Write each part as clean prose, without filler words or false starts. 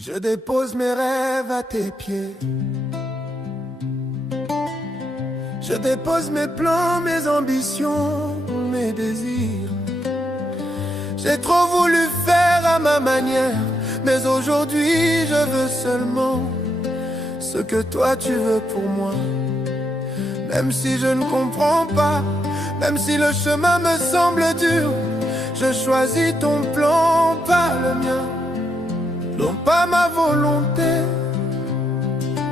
Je dépose mes rêves à tes pieds. Je dépose mes plans, mes ambitions, mes désirs. J'ai trop voulu faire à ma manière, mais aujourd'hui je veux seulement ce que toi tu veux pour moi. Même si je ne comprends pas, même si le chemin me semble dur, je choisis ton plan, pas le mien. Non pas ma volonté,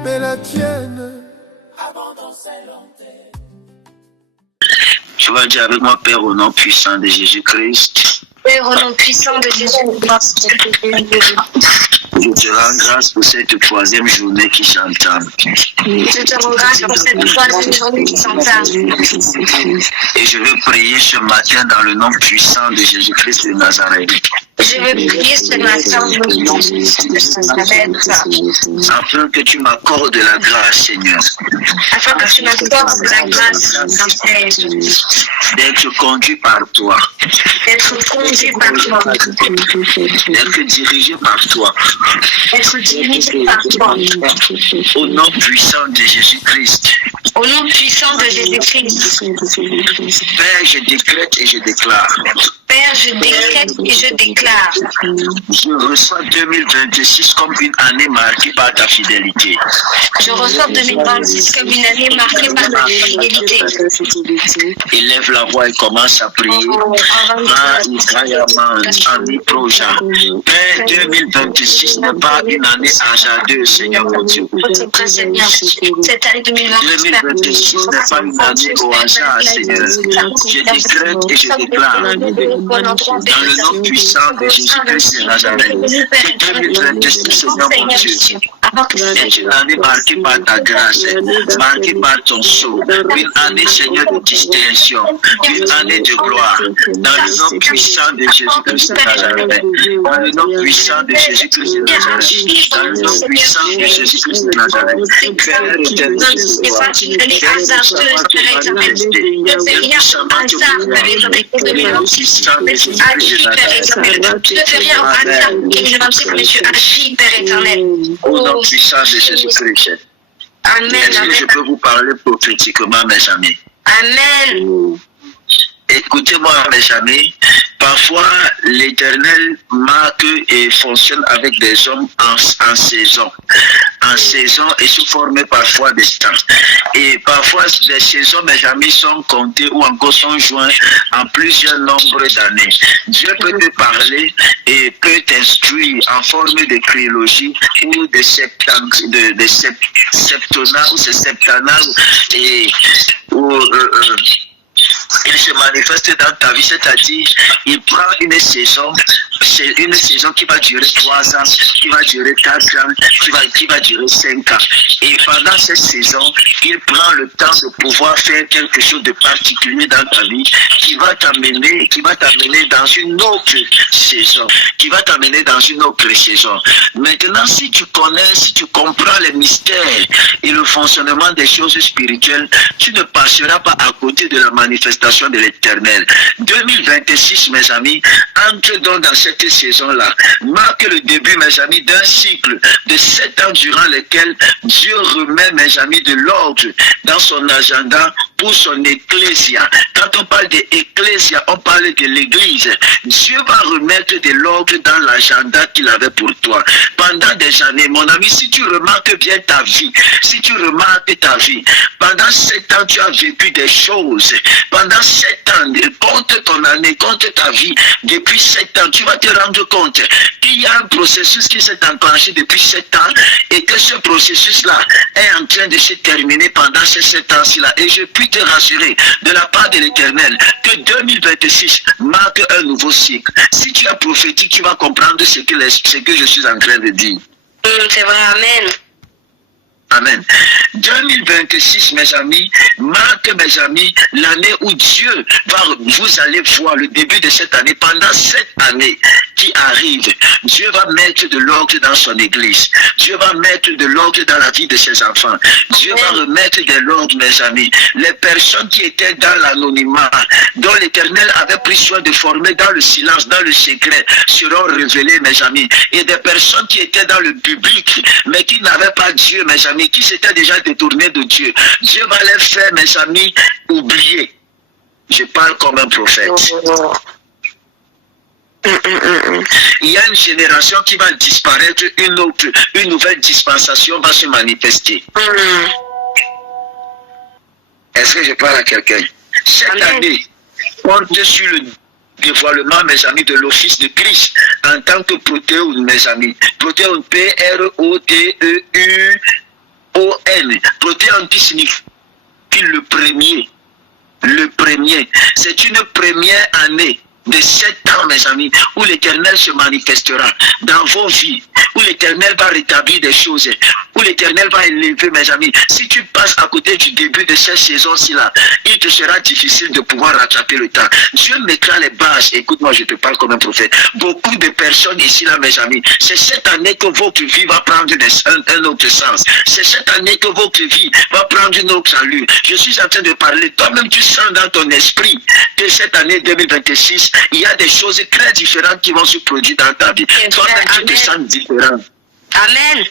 mais la tienne. Abandon c'est l'enterre. Tu vas dire avec moi, Père, au nom puissant de Jésus-Christ. Père, au nom puissant de Jésus-Christ. Je te rends grâce pour cette troisième journée qui s'entame. Je te rends grâce pour cette troisième journée qui s'entame. Et je veux prier ce matin dans le nom puissant de Jésus-Christ de Nazareth. Je veux prier ce matin au nom de Nazareth. Afin que tu m'accordes la grâce, Seigneur. Afin que tu m'accordes la grâce, Père. D'être conduit par toi. D'être conduit par toi. D'être dirigé par toi. Être dirigé par toi. Au nom puissant de Jésus-Christ. Au nom puissant de Jésus-Christ. Père, je décrète et je déclare. Père, je décrète et je déclare. Je reçois 2026 comme une année marquée par ta fidélité. Je reçois 2026 comme une année marquée par ta fidélité. Élève la voix et commence à prier. Père, 2026 n'est pas une année hasardeuse, Seigneur mon Dieu. Cette année 2026 n'est pas une année au hasard, Seigneur. Je décrète et je déclare. Dans le nom puissant de Jésus-Christ de Nazareth, que 2026, Seigneur mon Dieu, est une année marquée par ta grâce, marquée par ton sceau, une année, Seigneur, de distinction, une année de gloire. Dans le nom puissant de Jésus-Christ de Nazareth, dans le nom puissant de Jésus-Christ de Nazareth, dans le nom puissant de Jésus-Christ de Nazareth, Père éternel, au nom puissant de Jésus-Christ. Amen. Est-ce que je peux vous parler prophétiquement, mes amis? Amen. Écoutez-moi, mes amis, parfois l'Éternel marque et fonctionne avec des hommes en saison. En saison et sous forme parfois de temps. Et parfois les saisons, mes amis, sont comptées ou encore sont joints en plusieurs nombres d'années. Dieu peut te parler et peut t'instruire en forme de trilogie ou de septennat ou septennat et il se manifeste dans ta vie, c'est-à-dire il prend une saison, c'est une saison qui va durer 3 ans, qui va durer 4 ans, qui va durer 5 ans. Et pendant cette saison, il prend le temps de pouvoir faire quelque chose de particulier dans ta vie, qui va t'amener dans une autre saison, qui va t'amener dans une autre saison. Maintenant, si tu connais, si tu comprends les mystères et le fonctionnement des choses spirituelles, tu ne passeras pas à côté de la manifestation de l'Éternel. 2026, mes amis, entre donc dans cette saison-là, marque le début, mes amis, d'un cycle de 7 ans durant lesquels Dieu remet, mes amis, de l'ordre dans son agenda pour son ecclésia. Quand on parle de ecclésia, on parle de l'église. Dieu va remettre de l'ordre dans l'agenda qu'il avait pour toi. Pendant des années, mon ami, si tu remarques bien ta vie, si tu remarques ta vie, pendant 7 ans, tu as vécu des choses. Pendant 7 ans, compte ton année, compte ta vie. Depuis 7 ans, tu vas te rendre compte qu'il y a un processus qui s'est enclenché depuis 7 ans et que ce processus-là est en train de se terminer pendant ces 7 ans-ci-là. Et je puis te rassurer de la part de l'Éternel que 2026 marque un nouveau cycle. Si tu es prophétique, tu vas comprendre ce que je suis en train de dire. C'est vrai, amen. Amen. 2026, mes amis, marque, mes amis, l'année où Dieu va, vous allez voir le début de cette année. Pendant cette année qui arrive, Dieu va mettre de l'ordre dans son église. Dieu va mettre de l'ordre dans la vie de ses enfants. Dieu va remettre de l'ordre, mes amis. Les personnes qui étaient dans l'anonymat, dont l'Éternel avait pris soin de former dans le silence, dans le secret, seront révélées, mes amis. Et des personnes qui étaient dans le public, mais qui n'avaient pas Dieu, mes amis, qui s'étaient déjà détournés de Dieu. Dieu va les faire, mes amis, oublier. Je parle comme un prophète. Il y a une génération qui va disparaître, une nouvelle dispensation va se manifester. Est-ce que je parle à quelqu'un? Cette année, compte sur le dévoilement, mes amis, de l'office de Christ en tant que protéon, mes amis. Protéon, P-R-O-T-E-U-O-N. Protéon qui signifie le premier. Le premier. C'est une première année de 7 ans, mes amis, où l'Éternel se manifestera dans vos vies, où l'Éternel va rétablir des choses, où l'Éternel va élever, mes amis. Si tu passes à côté du début de cette saison-ci-là, il te sera difficile de pouvoir rattraper le temps. Dieu mettra les bases. Écoute-moi, je te parle comme un prophète. Beaucoup de personnes ici, là, mes amis, c'est cette année que votre vie va prendre un autre sens. C'est cette année que votre vie va prendre une autre allure. Je suis en train de parler. Toi-même, tu sens dans ton esprit que cette année 2026, il y a des choses très différentes qui vont se produire dans ta vie. Toi-même, tu te sens différent. Amen.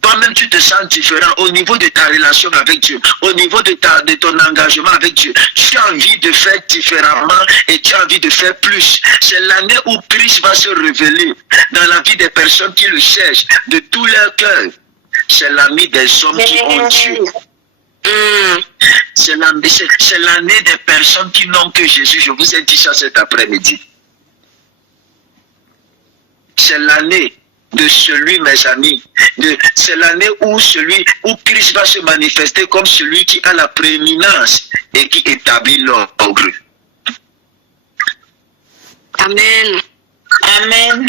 Toi-même, tu te sens différent au niveau de ta relation avec Dieu, au niveau de ton engagement avec Dieu. Tu as envie de faire différemment et tu as envie de faire plus. C'est l'année où Christ va se révéler dans la vie des personnes qui le cherchent de tout leur cœur. C'est l'année des hommes qui ont Dieu. C'est l'année des personnes qui n'ont que Jésus. Je vous ai dit ça cet après-midi. C'est l'année de celui, mes amis, c'est l'année où Christ va se manifester comme celui qui a la prééminence et qui établit l'ordre. Amen. Amen.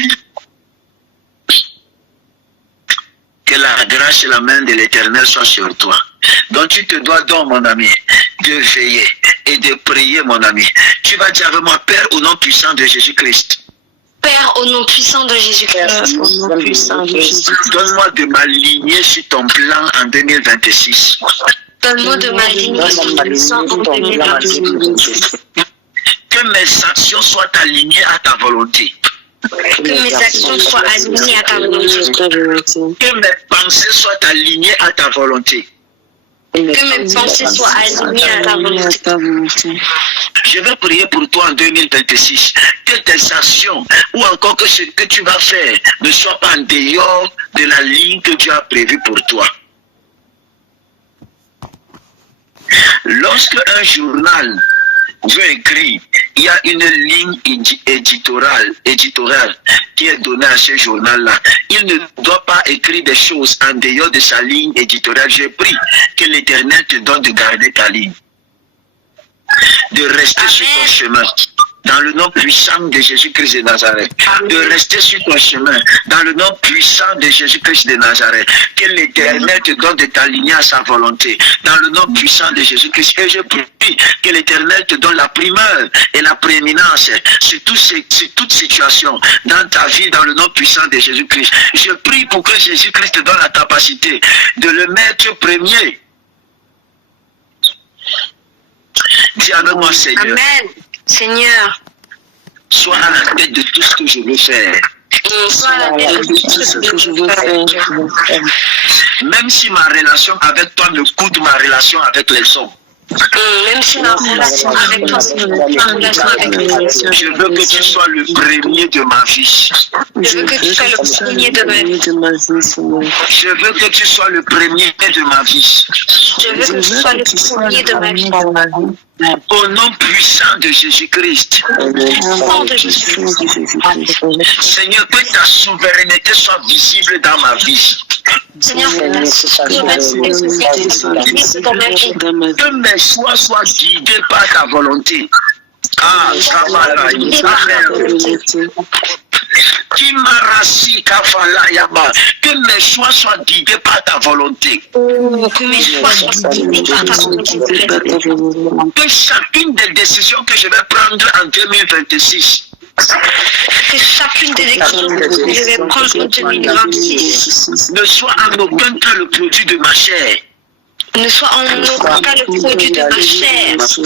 Que la grâce et la main de l'Éternel soient sur toi. Donc tu te dois donc, mon ami, de veiller et de prier, mon ami. Tu vas dire avec moi, Père, au nom puissant de Jésus-Christ. Père, au nom puissant de Jésus-Christ. Donne-moi de m'aligner sur ton plan en 2026. Donne-moi de m'aligner sur ton plan en 2026. Que mes actions soient alignées à ta volonté. Que mes actions soient alignées à ta volonté. Que mes pensées soient alignées à ta volonté. Que mes pensées soient alignées à ta volonté. Je vais prier pour toi en 2026. Que tes actions ou encore que ce que tu vas faire ne soit pas en dehors de la ligne que Dieu a prévue pour toi. Lorsque un journal veut écrire, il y a une ligne éditoriale qui est donnée à ce journal-là. Il ne doit pas écrire des choses en dehors de sa ligne éditoriale. Je prie que l'Éternel te donne de garder ta ligne, de rester sur ton chemin. Dans le nom puissant de Jésus-Christ de Nazareth. De rester sur ton chemin. Dans le nom puissant de Jésus-Christ de Nazareth. Que l'Éternel te donne de t'aligner à sa volonté. Dans le nom puissant de Jésus-Christ. Et je prie que l'Éternel te donne la primeur et la prééminence sur toute situation dans ta vie, dans le nom puissant de Jésus-Christ. Je prie pour que Jésus-Christ te donne la capacité de le mettre premier. Dis avec moi, Seigneur. Amen. Seigneur, sois à la tête de tout ce que je veux faire. Sois à la tête de tout ce que je veux faire. Même si ma relation avec toi me coûte ma relation avec les hommes. Même si ma relation avec toi je veux que tu sois le premier de ma vie. Je veux que tu sois le premier de ma vie. Je veux que tu sois le premier de ma vie. Je veux que tu sois le premier de ma vie. Au nom puissant de Jésus-Christ. Seigneur, que ta souveraineté soit visible dans ma vie. Seigneur, que ta souveraineté soit visible dans ma vie. Que mes choix soient guidés par ta volonté. Que mes choix soient guidés par ta volonté. Que mes choix soient guidés par ta volonté. Que chacune des décisions que je vais prendre en 2026, que chacune des décisions que je vais prendre en 2026 ne soit en aucun cas le produit de ma chair. Ne soit en aucun cas le produit de ma chair. Ce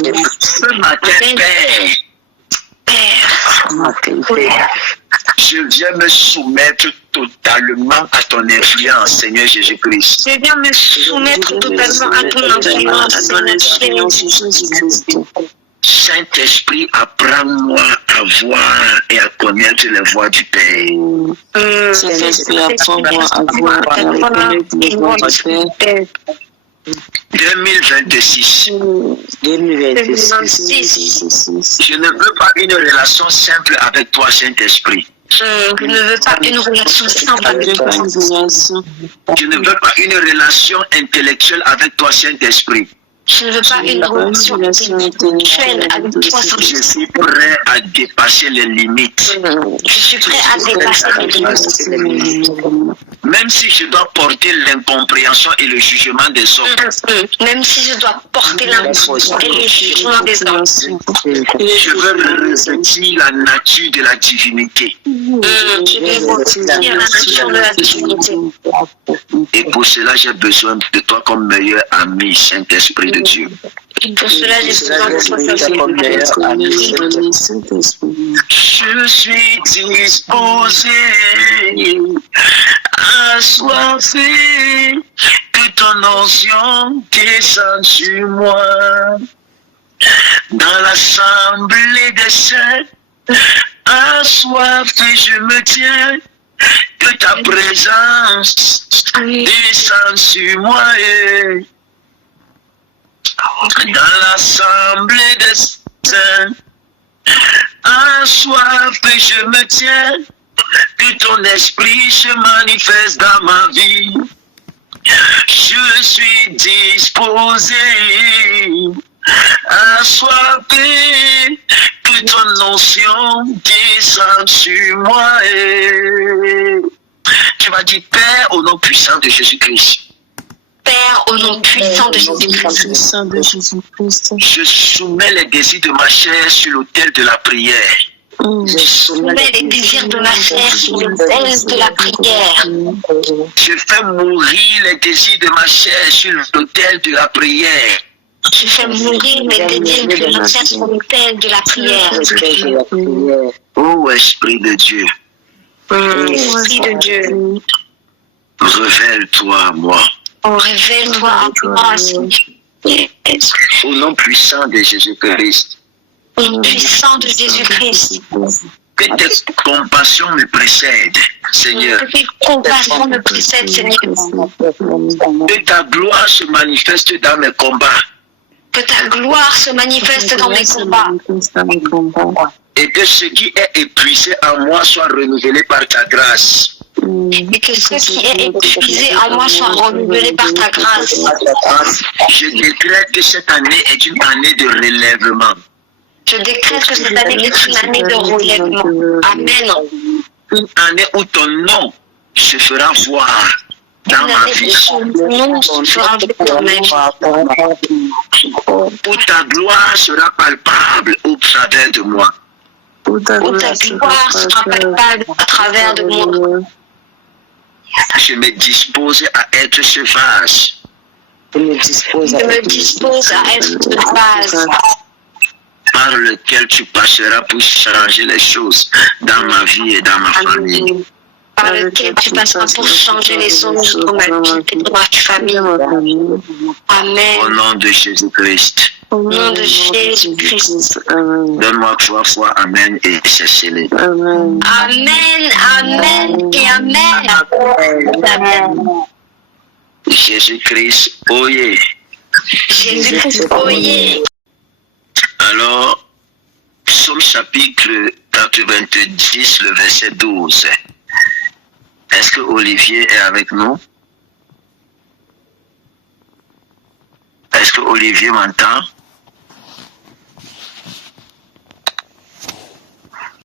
matin, Père, je viens me soumettre totalement à ton influence, Seigneur Jésus-Christ. Je viens me soumettre totalement à ton influence, Seigneur Jésus-Christ. Saint-Esprit, apprends-moi à voir et à connaître les voies du Père. Saint-Esprit, apprends-moi à voir et à connaître les voies du Père. 2026. 2026. Je ne veux pas une relation simple avec toi, Saint-Esprit. Je ne veux pas une relation simple avec toi. Je ne veux pas une relation intellectuelle avec toi, Saint-Esprit. Je ne veux pas une relation intellectuelle avec toi. Je suis prêt à dépasser les limites. Je suis prêt à dépasser les limites. Même si je dois porter l'incompréhension et le jugement des hommes. Même si je dois porter l'incompréhension et le jugement des hommes. Je veux ressentir la nature de la divinité. Je veux ressentir la nature de la divinité. Et pour cela, j'ai besoin de toi comme meilleur ami, Saint-Esprit de Dieu. Et pour cela, j'ai besoin de toi comme meilleur ami. Je suis disposé à assoiffé que ton onction descende sur moi. Dans l'assemblée des saints, assoiffé je me tiens, que ta présence descende sur moi. Dans l'assemblée des saints, assoiffé je me tiens, que ton esprit se manifeste dans ma vie. Je suis disposé, assoiffé, que ton onction descende sur moi. Tu vas dire, Père, au nom puissant de Jésus-Christ. Père, au nom puissant de Jésus-Christ. Je soumets les désirs de ma chair sur l'autel de la prière. Je soumets les désirs de ma chair sur l'autel de la prière. Je fais mourir les désirs de ma chair sur l'autel de la prière. Je fais mourir les désirs de ma chair sur l'autel de la prière. Ô Esprit de Dieu, Esprit de Dieu, révèle-toi à moi. oh, révèle-toi à moi, Seigneur. Au nom puissant de Jésus-Christ. Au nom puissant de Jésus-Christ. Que tes compassions me précèdent, Seigneur. Que tes compassions me précèdent, Seigneur. Que ta gloire se manifeste dans mes combats. Que ta gloire se manifeste dans mes combats. Et que ce qui est épuisé en moi soit renouvelé par ta grâce. Et que ce qui est épuisé en moi soit renouvelé par ta grâce. Je décrète que cette année est une année de relèvement. Je décrète que cette année est une année de relèvement. Amen. Une année où ton nom se fera voir dans ma vie. Non, sera dans ma vie. Où ta gloire sera palpable au travers de moi. Où ta gloire sera palpable à travers de moi. Je me dispose à être ce vase. Je me dispose à être ce vase par lequel tu passeras pour changer les choses dans ma vie et dans ma famille. Par lequel tu passeras pour changer les choses dans ma vie et dans ma famille. Amen. Au nom de Jésus-Christ. Au nom de Jésus-Christ. Donne-moi 3 fois Amen et c'est scellé. Amen, Amen et Amen. Amen. Jésus-Christ, oyez. Jésus-Christ, oyez. Alors, Psaume chapitre 90, le verset 12. Est-ce que Olivier est avec nous? Est-ce que Olivier m'entend?